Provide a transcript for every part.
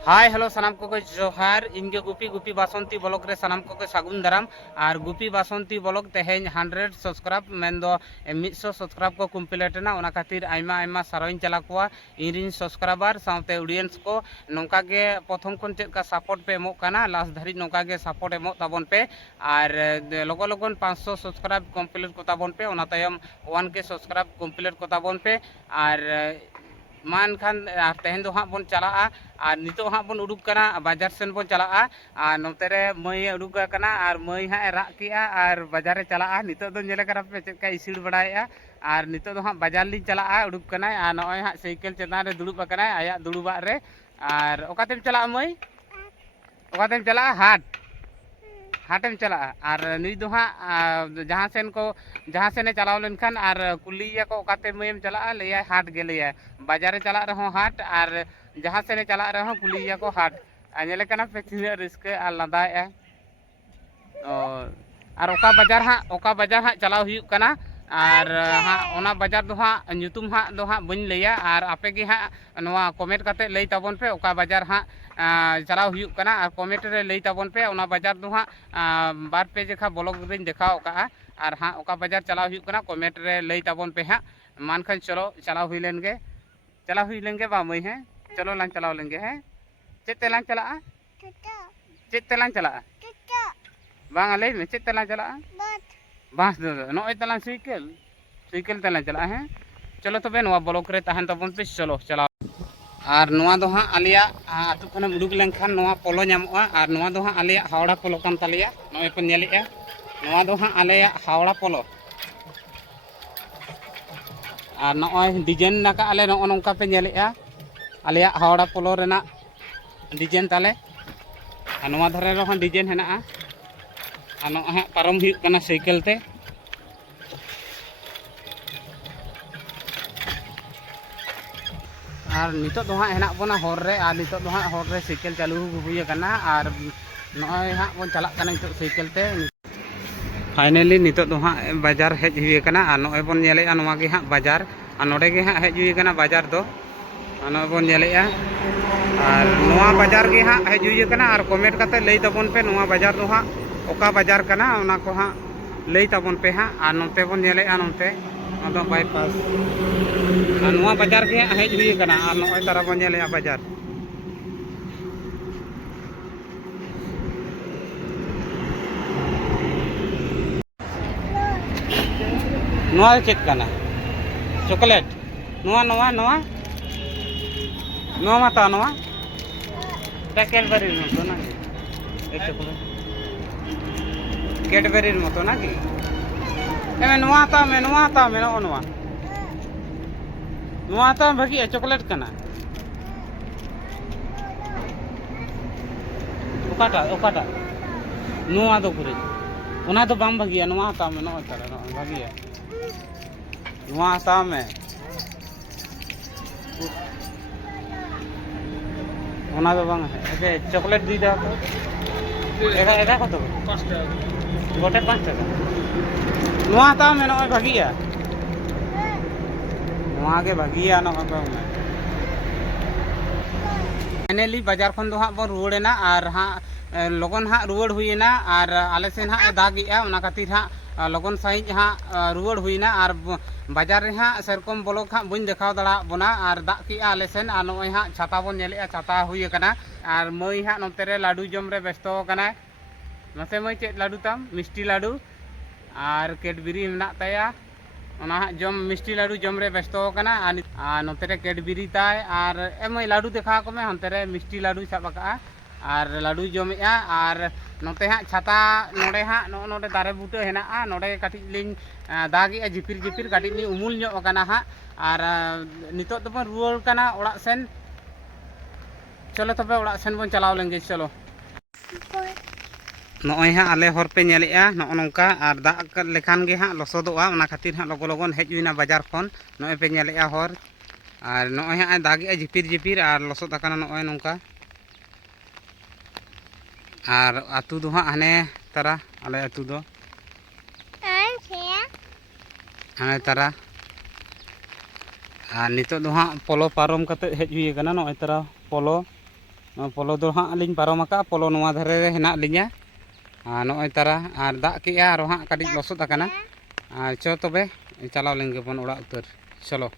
Hi hello सानाम को जोहार इनके गुपी गुपी बासंती ब्लॉग रे सानाम को सागुन दाराम और गुपी बासंती ब्लॉग तेहें 100 सब्सक्राइब मेन दो 100 सब्सक्राइब को कम्प्लीट ना ओना खातिर आयमा आयमा साराइन चला कोआ इनरिन सब्सक्राइबर साउते ऑडियंस को नोंका के प्रथम खन चेका सपोर्ट पे एमोग काना लास्ट धारी नोंका के सपोर्ट एमोग ताबन पे और लगन लगन 500 सब्सक्राइब कम्प्लीट को ताबन पे ओना तायम 1K सब्सक्राइब कम्प्लीट को ताबन पे और मान खान तेहन दो हाँ बन चला और नितो हाँ बन उडुक कना बाजार सेन बन चला और नोते रे मई उडुक कना और मई हाँ राग किया और बाजार रे चला नितो दो नेले करा पे चेक का इसिड़ बड़ाया और नितो दो हाँ बाजार ली चला उडुक कना और नॉय हाँ साइकिल चेतान रे दुड़ुब कना आया दुड़ुबा रे और ओकातेम चला मई ओकातेम चला हाट हाटेम चला और नुई दो हाँ जहाँ सेने चलाव लेनखान और कुलिया को ओकाते मयम चला ले हाट गे ले बाजार चला रहो हाट और जहाँ सेने चला रहो कुलिया को हाट नेले कना पे तीना रिस्क और लंदाए और ओका बाजार हाँ चलाव हुई कना और हाँ ओना बाजार दो हाँ ᱧᱩᱛᱩᱢ हाँ दो हाँ बन लैया और आपे गे हाँ नोआ कमेंट करते लई ताबन पे ओका बाजार हाँ चलाव हुई कना और कमेंट रे लई ताबन पे ओना बाजार दो हाँ बार पे जेखा ब्लॉग रिन देखाव का और हाँ ओका बाजार चलाव हुई कना कमेंट रे लई ताबन पे हाँ मान खान चलो चलाव हुई लेंगे बा मई है चलो लांग चलाव लेंगे हैं चेत तेलांग चला चेत तेलांग चला बांग लई में चेत तेलांग चला बांस दो नॉय तलांग साइकिल तलांग चला है चलो तबे नोआ ब्लॉग रे तहन तबन पे चलो चलाव और नोआ दो हाँ आलिया आतु खन उडुक लेनखान नोआ पोलो नामोआ और नोआ दो हाँ आलिया हावड़ा पोलो कान तालिया नॉय पे नेलिया नोआ दो हाँ आलिया हावड़ा पोलो और नॉय डिजाइन नाका आले नो नोंका पे नेलिया आलिया हावड़ा पोलो रेना डिजाइन ताले और नोआ धरे रो डिजाइन हेना और नोआ हाँ पारम हुई कना साइकिल ते और नितो दो हाँ हेना बना हर रे और नितो दो हाँ हर रे साइकिल चालू हुई कना और नॉय हाँ बन चला कना नितो साइकिल ते फाइनली नितो दो हाँ बाजार हेज हुई कना और नॉय बन नेलेया नोआ गे हाँ बाजार और नोडे गे हाँ हेज हुई कना बाजार दो नॉय बन नेलेया और नोआ बाजार गे हाँ हेज हुई कना और कमेंट करते लई ताबन पे नोआ बाजार दो हाँ ओका बाजार कना ओना को हाँ लई ताबन पे हाँ और नोते बन नेलेया नोते अदो बाईपास और नोआ बाजार के हेज हुई कना और नॉय तारा बन नेलेया बाजार नोआ चेक कना चॉकलेट नोआ नोआ नोआ नोआ माता नोआ कैडबेरी मतो ना एक चॉकलेट कैडबेरी मतो ना कि एमे नोआ ता में नो नोआ ता भागी चॉकलेट कना ओकाटा नोआ दो पुरे ओना तो बाम भागिया नोआ ता में नो तारा नो भागिया नोआ ता में ओना तो बांग है चॉकलेट दी दा तो एगा को तो 5 टाका गोटे 5 टाका नोआ ता में नो भागिया नोआ के भागिया नो तो में फाइनली बाजार खन दो हाँ बन रुआड़ेना और हाँ लगन हाँ रुआड़ हुईना और आले सेन हाँ दागिया ओना खातिर हाँ लगन सही हाँ रुआड़ हुईना और बाजार रे हाँ सेरकम ब्लॉग हाँ बन देखाव दड़ा बना और दाग किया आले सेन और नॉय हाँ छाता बन नेलेया छाता हुई कना और मई हाँ नोते रे लाडू जम रे व्यस्त कना नोते मई चेत लाडू ताम मिष्टी लाडू और कैडबेरी मेना ताया ओना हाँ जम मिष्टी लाडू जम रे व्यस्त कना और नोते रे कैडबेरी ताय और मई लाडू देखा को में हनते रे मिष्टी लाडू सब का और लाडू जमेआ और नोते हाँ छाता नोडे हाँ नोडे दारे बूटे हेना नोडे काटिज लिंग दागे झिपिर झिपिर काटिज लिंग उमुल ᱧᱚᱜ कना हाँ और नितो तो बन रुआड़ कना ओड़ा सेन चलो तबे ओड़ा सेन बन चलाव लेंगे चलो नॉय हाँ आले हर पे नेलेया नो नोंका और दाग लेखान गे हाँ लसोदोआ ओना खातिर हाँ लगन लगन हेज हुईना बाजार खन नॉय पे नेलेया हर और नॉय हाँ दागे झिपिर झिपिर और लसोद आकाना नॉय नोंका और आतु दो हाँ हने तारा आले आतु दो हने तारा और नितो दो हाँ पोलो पारम कते हेज हुई कना नॉय तारा पोलो पोलो दो हाँ लिंग पारम आका पोलो नवा धारे रे हेना लिंगा और नॉय तारा और दाग के और हाँ कटी लसुद आकाना और चो तबे चलाव लेंगे बन ओड़ा उतर चलो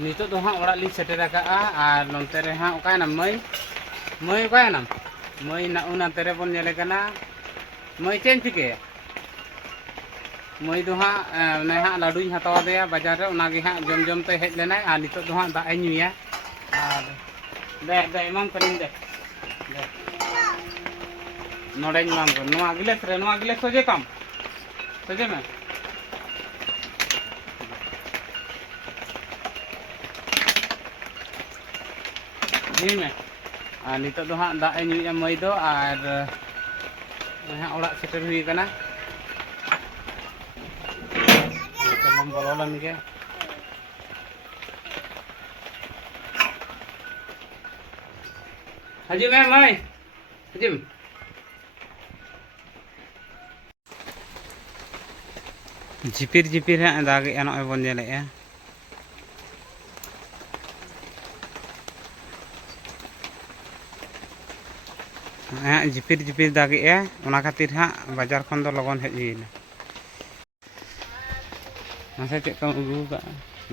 नितो दो हाँ ओड़ा लिंग सेटेर आका और नोंते रे हाँ ओकायना मई मई ओकायना मई ना उना तेरे बन नेले कना मई चेन चिके मई दो हाँ ने हाँ लाडू हतावा देया बाजार रे उनागे हाँ जम जम ते हेज लेना और नितो दो हाँ दाग नुया और दे दे इमाम करिन दे नोड़े इमाम को नोआ गिलास सोजे काम सोजे में जी में और नितो दो हाँ दाग नुया मई दो और हाँ ओड़ा सेटर हुई कना तमाम बोलोलन के हाजी में मई हाजी झिपिर झिपिर हाँ दागे नॉय बन नेले हाँ झिपिर झिपिर दागे उना खातिर हाँ बाजार खन दो लगन हेज हुईना मासे चेक कम अगू का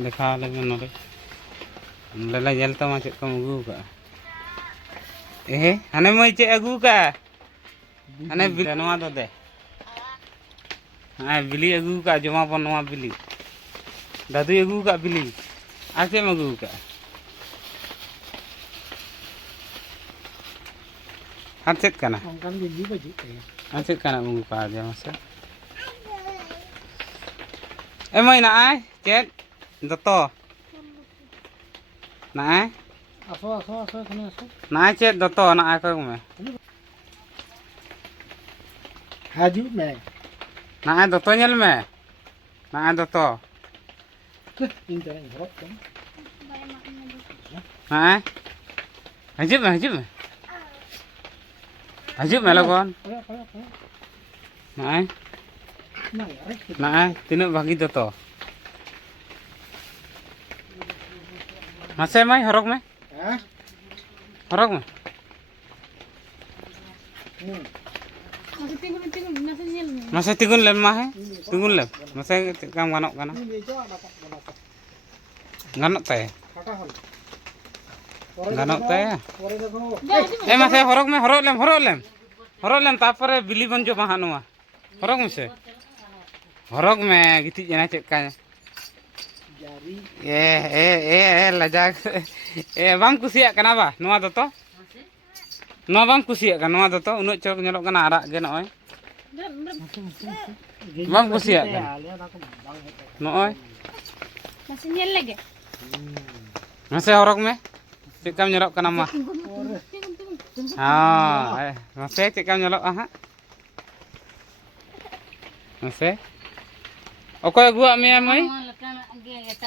देखा लगे नोडे लेला जेलता मा चेक कम अगू का हाने मई चे अगू का हाने नवा दो दे हाँ बिली अगू का जमा बन नवा बिली दादू अगू का बिली आसे में अगू का हाथ चेक कना हाथ चेक कना अगू का जे मासे ए मई ना आय चेक दतो ना आय ना आय चेक दतो ना आय को में हाजू में ना आय दतो नेल में ना आय दतो ना आय हजू में लगन ना आय तीन भागी दतो मासे मई हरक में मासे तिगुन लेम मा है तिगुन लेम मासे काम गानोक गाना गानोक ताय ए मासे हरक लेम तापरे बिली बन जो बहा नवा हरक में से हरक में गिति जना चेक का ए लजा ए बाम कुसिया कना बा नवा दतो नवा बाम कुसिया कना नवा दतो उन चोक नेलोक कना आराग गे नय बाम कुसिया नय masih nyel lagi मासे हरक में चेकम नेलोक कना मा हां मासे चेकम नेलोक हा मासे ओकोय अगुआ में मई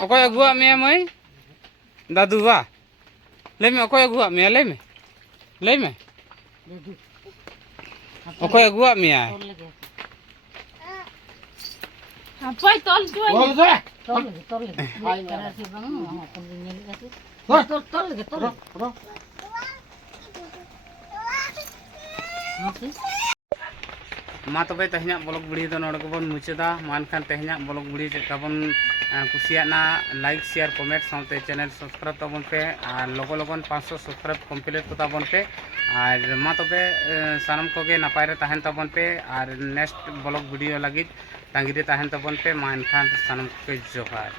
ओकोय अगुआ में मई दादू बा ले में ओकोय अगुआ में ले में ओकोय अगुआ में आय apa tol jual tol hai kara si bang kon nyel kasi tol मा तबे तेहना ब्लॉग वीडियो तो नोड़ बन मुचादा मानखान तेहना ब्लॉग वीडियो चेका बन कुसियाना लाइक शेयर कमेंट साथे चैनल सब्सक्राइब तबन पे और लगन 500 सब्सक्राइब कंप्लीट को तबन पे और मा तबे सानम कोगे नपाय रे तहन तबन पे और नेक्स्ट ब्लॉग वीडियो लगी तांगी रे तहन तबन पे मानखान सानम को जोहार।